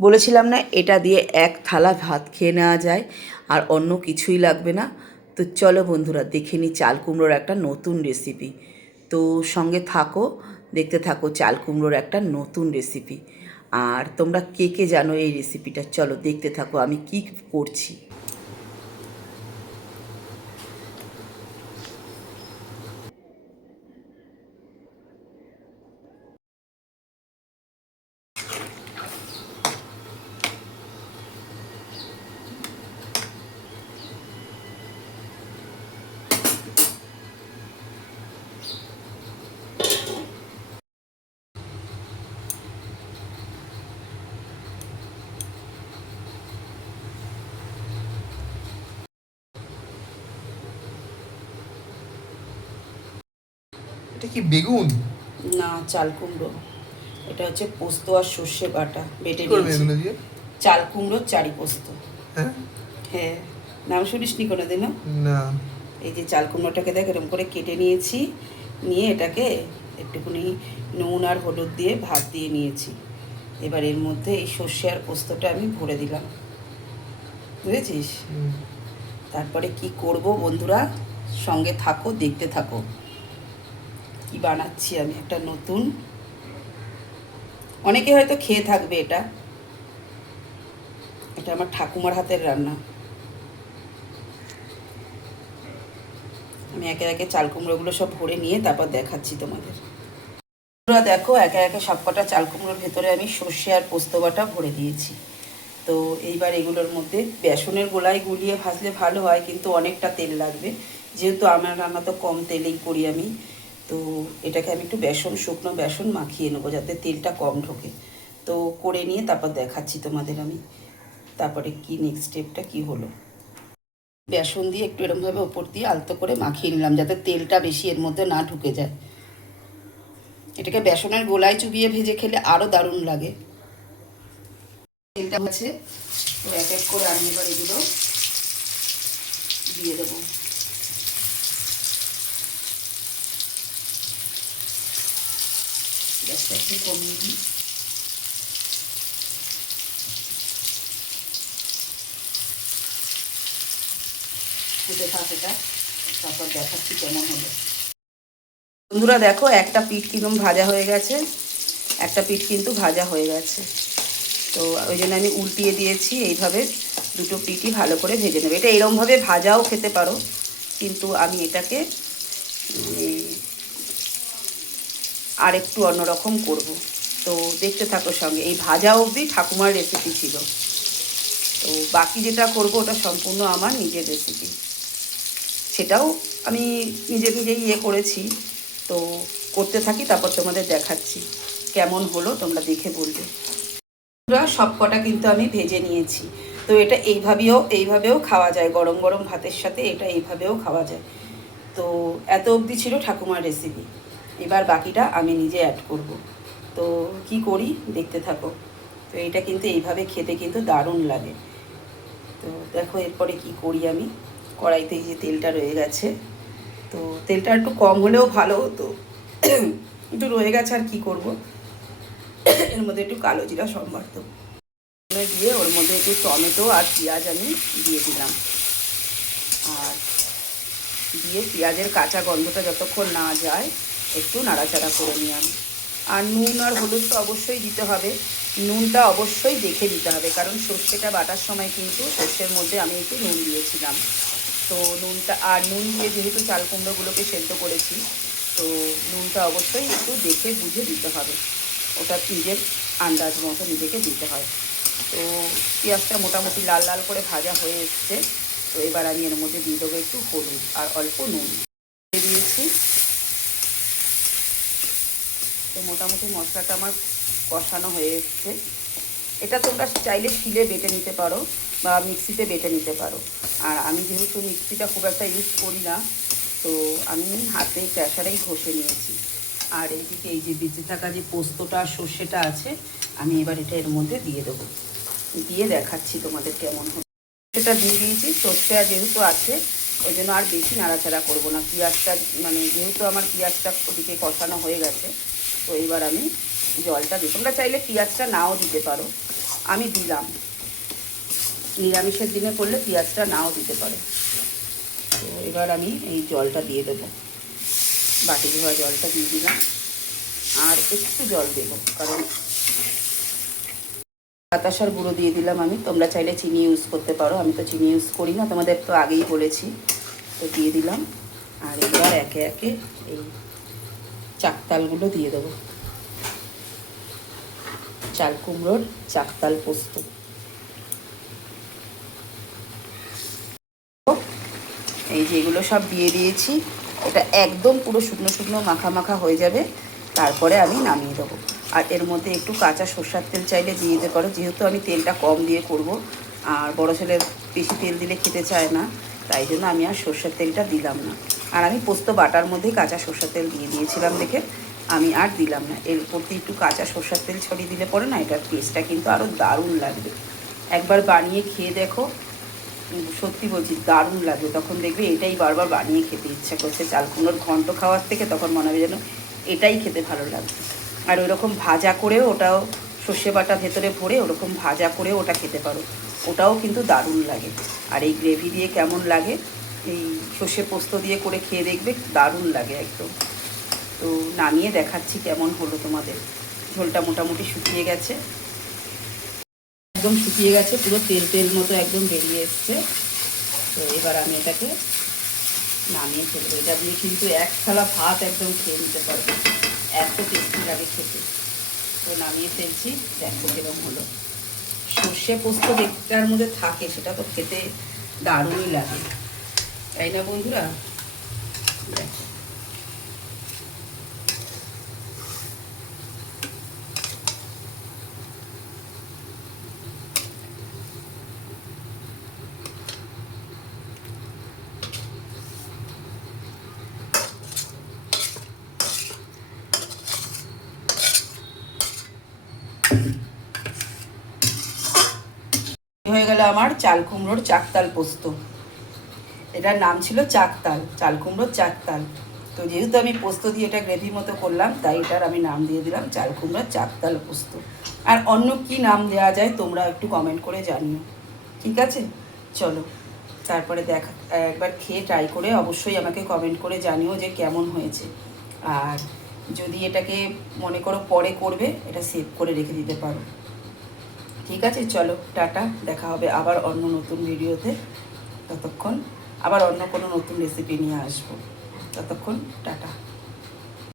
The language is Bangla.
বলেছিলাম না এটা দিয়ে এক থালা ভাত খেয়ে নেওয়া যায় আর অন্য কিছুই লাগবে না। তো চলো বন্ধুরা দেখে নিই চাল কুমড়োর একটা নতুন রেসিপি। তো সঙ্গে থাকো, দেখতে থাকো চাল কুমড়োর একটা নতুন রেসিপি। আর তোমরা কে কে জানো এই রেসিপিটা, চলো দেখতে থাকো আমি কি করছি। এটা কি বেগুন? না, চাল কুমড়ো। এটা হচ্ছে পোস্ত আর সর্ষে বাটা বেটে কি করবে নিয়েছি। এগুলো দিয়ে? চাল কুমড়োর চারি পোস্ত। হ্যাঁ। হ্যাঁ, নাম শুনিসনি কোনোদিনও? না। এই যে চাল কুমড়োটাকে দেখ এরকম করে কেটে নিয়েছি, নিয়ে এটাকে একটুখানি নুন আর হলুদ দিয়ে ভাত দিয়ে নিয়েছি। এবার এর মধ্যে এই সর্ষে আর পোস্তটা আমি ভরে দিলাম, বুঝেছিস? তারপরে কি করব বন্ধুরা, সঙ্গে থাকো, দেখতে থাকো কি বানাচ্ছি আমি একটা নতুন। অনেকে হয়তো খেয়ে থাকবে এটা, এটা আমার ঠাকুমার হাতের রান্না। আমি একে একে চাল কুমড়োগুলো সব ভরে নিয়ে তারপর দেখাচ্ছি তোমাদের। তোমরা দেখো একে একে সবকটা চাল কুমড়োর ভেতরে আমি সর্ষে আর পোস্ত বাটা ভরে দিয়েছি। তো এইবার এগুলোর মধ্যে বেসনের গোলায় গুলিয়ে ভাজলে ভালো হয়, কিন্তু অনেকটা তেল লাগবে, যেহেতু আমার রান্না তো কম তেলেই করি আমি। তো এটাকে আমি একটু বেসন, শুকনো বেসন মাখিয়ে নেবো যাতে তেলটা কম ঢোকে। তো করে নিয়ে তারপর দেখাচ্ছি তোমাদের আমি তারপরে কি নেক্সট স্টেপটা কি হলো। বেসন দিয়ে একটু এরমভাবে ওপর দিয়ে আলতো করে মাখিয়ে নিলাম যাতে তেলটা বেশি এর মধ্যে না ঢুকে যায়। এটাকে বেসনের গোলায় চুবিয়ে ভেজে খেলে আরও দারুণ লাগে। তেলটা আছে, তো এক এক করে আমি এবার এগুলো দিয়ে দেবো। গ্যাসটা একটু কমিয়ে দিই। ফুটে থাক এটা, তারপর দেখাচ্ছি কেমন হলো। বন্ধুরা দেখো একটা পিঠ কিরম ভাজা হয়ে গেছে, একটা পিঠ কিন্তু ভাজা হয়ে গেছে। তো ওই জন্য আমি উল্টিয়ে দিয়েছি। এইভাবে দুটো পিঠই ভালো করে ভেজে নেবে। এটা এরমভাবে ভাজাও খেতে পারো, কিন্তু আমি এটাকে আর একটু অন্যরকম করব। তো দেখতে থাকো সঙ্গে। এই ভাজা অবধি ঠাকুমার রেসিপি ছিল, তো বাকি যেটা করব ওটা সম্পূর্ণ আমার নিজের রেসিপি। সেটাও আমি নিজে নিজেই করেছি। তো করতে থাকি, তারপর তোমাদের দেখাচ্ছি কেমন হলো, তোমরা দেখে বলবে। সব কটা কিন্তু আমি ভেজে নিয়েছি। তো এটা এইভাবেও খাওয়া যায়, গরম গরম ভাতের সাথে এটা এইভাবেও খাওয়া যায়। তো এত অবধি ছিল ঠাকুমার রেসিপি। এবার বাকিটা আমি নিজে অ্যাড করব। তো কি করি দেখতে থাকো। তো এটা কিন্তু এইভাবে খেতে কিন্তু দারুণ লাগে। তো দেখো এরপরে কি করি আমি। কড়াইতে এই যে তেলটা রয়ে গেছে, তো তেলটা একটু কম হলেও ভালো হতো, একটু রয়ে গেছে আর কি করব। এর মধ্যে একটু কালো জিরা সম্বার দেবো, দিয়ে ওর মধ্যে একটু টমেটো আর পেঁয়াজ আমি দিয়ে দিলাম। আর দিয়ে পেঁয়াজের কাঁচা গন্ধটা যতক্ষণ না যায় একটু নাড়াচাড়া করে নিলাম। আর নুন আর হলুদ তো অবশ্যই দিতে হবে। নুনটা অবশ্যই দেখে দিতে হবে, কারণ সর্ষেটা বাটার সময় কিন্তু সর্ষের মধ্যে আমি একটু নুন দিয়েছিলাম। তো নুনটা আর নুন দিয়ে যেহেতু চাল কুমড়োগুলোকে সেদ্ধ করেছি, তো নুনটা অবশ্যই একটু দেখে বুঝে দিতে হবে। ওটা নিজের আন্দাজ মতো নিজেকে দিতে হয়। তো পেঁয়াজটা মোটামুটি লাল লাল করে ভাজা হয়ে এসছে। তো এবার আমি এর মধ্যে দিয়ে দেবো একটু হলুদ আর অল্প নুন দিয়ে দিয়েছি। তো মোটামুটি মশলাটা আমার কষানো হয়ে এসছে। এটা তোমরা চাইলে শিলে বেটে নিতে পারো বা মিক্সিতে বেটে নিতে পারো। আর আমি যেহেতু মিক্সিটা খুব একটা ইউজ করি না, তো আমি হাতে প্রেসারেই ঘষে নিয়েছি। আর এইদিকে এই যে বেঁচে থাকা যে পোস্তটা সর্ষেটা আছে, আমি এবার এটা এর মধ্যে দিয়ে দেবো, দিয়ে দেখাচ্ছি তোমাদের কেমন হবে। সেটা দিয়ে দিয়েছি। সর্ষে যেহেতু আছে ওই জন্য আর বেশি নাড়াচাড়া করব না। পেঁয়াজটা মানে যেহেতু আমার পেঁয়াজটা ওদিকে কষানো হয়ে গেছে, তো এইবার আমি জলটা দিই। তোমরা চাইলে পেঁয়াজটা নাও দিতে পারো, আমি দিলাম। নিরামিষের দিনে করলে পেঁয়াজটা নাও দিতে পারে। তো এবার আমি এই জলটা দিয়ে দেবো, বাটি ধোয়া জলটা দিয়ে দিলাম। আর একটু জল দেবো, কারণ বাতাসার গুঁড়ো দিয়ে দিলাম আমি। তোমরা চাইলে চিনি ইউজ করতে পারো, আমি তো চিনি ইউজ করি না, তোমাদের তো আগেই বলেছি। তো দিয়ে দিলাম। আর এবার একে একে এই চাকতালগুলো দিয়ে দেবো। চাল কুমড়োর চাকতাল পোস্ত। এই যে এগুলো সব দিয়ে দিয়েছি। এটা একদম পুরো শুকনো শুকনো মাখা মাখা হয়ে যাবে, তারপরে আমি নামিয়ে দেবো। আর এর মধ্যে একটু কাঁচা সর্ষার তেল চাইলে দিয়ে দিতে পারো, যেহেতু আমি তেলটা কম দিয়ে করব। আর বড়ো ছেলে বেশি তেল দিলে খেতে চায় না, তাই জন্য আমি আর সর্ষের তেলটা দিলাম না। আর আমি পোস্ত বাটার মধ্যেই কাঁচা সর্ষের তেল দিয়ে দিয়েছিলাম দেখে আমি আর দিলাম না। এর প্রতি একটু কাঁচা সর্ষের তেল ছড়িয়ে দিলে পরে না, এটার টেস্টটা কিন্তু আরও দারুণ লাগবে। একবার বানিয়ে খেয়ে দেখো, সত্যি বলছি দারুণ লাগবে। তখন দেখবে এটাই বারবার বানিয়ে খেতে ইচ্ছা করছে। চাল কুমড়োর ঘন্ট খাওয়ার থেকে তখন মনে হবে যেন এটাই খেতে ভালো লাগবে। আর ওইরকম ভাজা করেও ওটাও সর্ষে বাটা ভেতরে ভরে ওরকম ভাজা করেও ওটা খেতে পারো, ওটাও কিন্তু দারুণ লাগে। আর এই গ্রেভি দিয়ে কেমন লাগে, এই সর্ষে পোস্ত দিয়ে করে খেয়ে দেখবে, দারুণ লাগে একদম। তো নামিয়ে দেখাচ্ছি কেমন হলো তোমাদের। ঝোলটা মোটামুটি শুকিয়ে গেছে, একদম শুকিয়ে গেছে, পুরো তেল তেল মতো একদম বেরিয়ে এসছে। তো এবার আমি এটাকে নামিয়ে ফেলবো। এটা দিয়ে কিন্তু এক থালা ভাত একদম খেয়ে নিতে পারবো, এত টেস্টি লাগে খেতে। তো নামিয়ে ফেলছি, দেখো কিরকম হলো। সর্ষে পোস্ত যেটার মধ্যে থাকে সেটা তো খেতে দারুণই লাগে, তাই না বন্ধুরা? দেখো হয়ে গেল আমার চাল কুমড়োর চাকতাল পোস্ত। এটার নাম ছিল চাকতাল, চাল কুমড়োর চাকতাল। তো যেহেতু আমি পোস্ত দিয়ে এটা গ্রেভি মতো করলাম, তাই এটার আমি নাম দিয়ে দিলাম চাল কুমড়োর চাকতাল পোস্ত। আর অন্য কি নাম দেওয়া যায় তোমরা একটু কমেন্ট করে জানিও, ঠিক আছে? চলো তারপরে দেখা, একবার খেয়ে ট্রাই করে অবশ্যই আমাকে কমেন্ট করে জানিও যে কেমন হয়েছে। আর যদি এটাকে মনে করো পরে করবে, এটা সেভ করে রেখে দিতে পারো, ঠিক আছে? চলো টাটা, দেখা হবে আবার অন্য নতুন ভিডিওতে। ততক্ষণ আবার অন্য কোনো নতুন রেসিপি নিয়ে আসবো। ততক্ষণ টাটা।